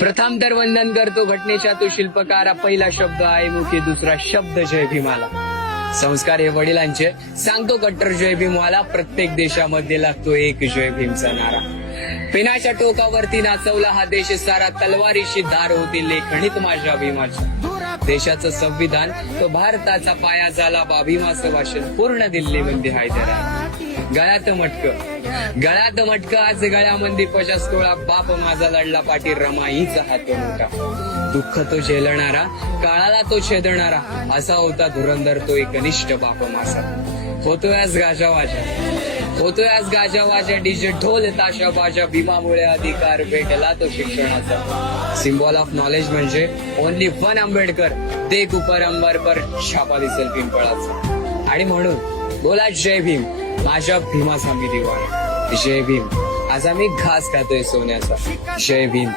प्रथम तर वंदन करतो घटनेच्या तो शिल्पकार. पहिला शब्द आहे मुखी, दुसरा शब्द जय भीमाला. संस्कार हे वडिलांचे. सांगतो कट्टर जय भीमवाला. प्रत्येक देशामध्ये लागतो एक जय भीमचा नारा. पिनाच्या टोकावरती नाचवला हा देश सारा. तलवारीशी धार होती लेखणीत माझ्या भीमाच्या. देशाचं संविधान तो भारताचा पाया झाला. भीमाचं भाषण पूर्ण दिल्लीमध्ये हैदरा. गळ्यात मटक आज गळ्यामध्ये 50 तोळा. बाप माझा लढला पाठी रमाईचा हात मोठा. दुःख तो झेलणारा, काळाला तो छेदणारा. असा होता धुरंधर तो एकनिष्ठ बाप माझा. होतोय आज गाजावाजा डीजे ढोल ताशा बाजा. भीमामुळे अधिकार भेटला तो शिक्षणाचा. सिम्बॉल ऑफ नॉलेज म्हणजे ओनली वन आंबेडकर. ते कुपर अंबर पर छापा दिसेल पिंपळाचा. आणि म्हणून बोला जय भीम, माझ्या भीमाचा मी दिवाळा. जय भीम. आज आम्ही घास खातोय सोन्याचा. जय भीम.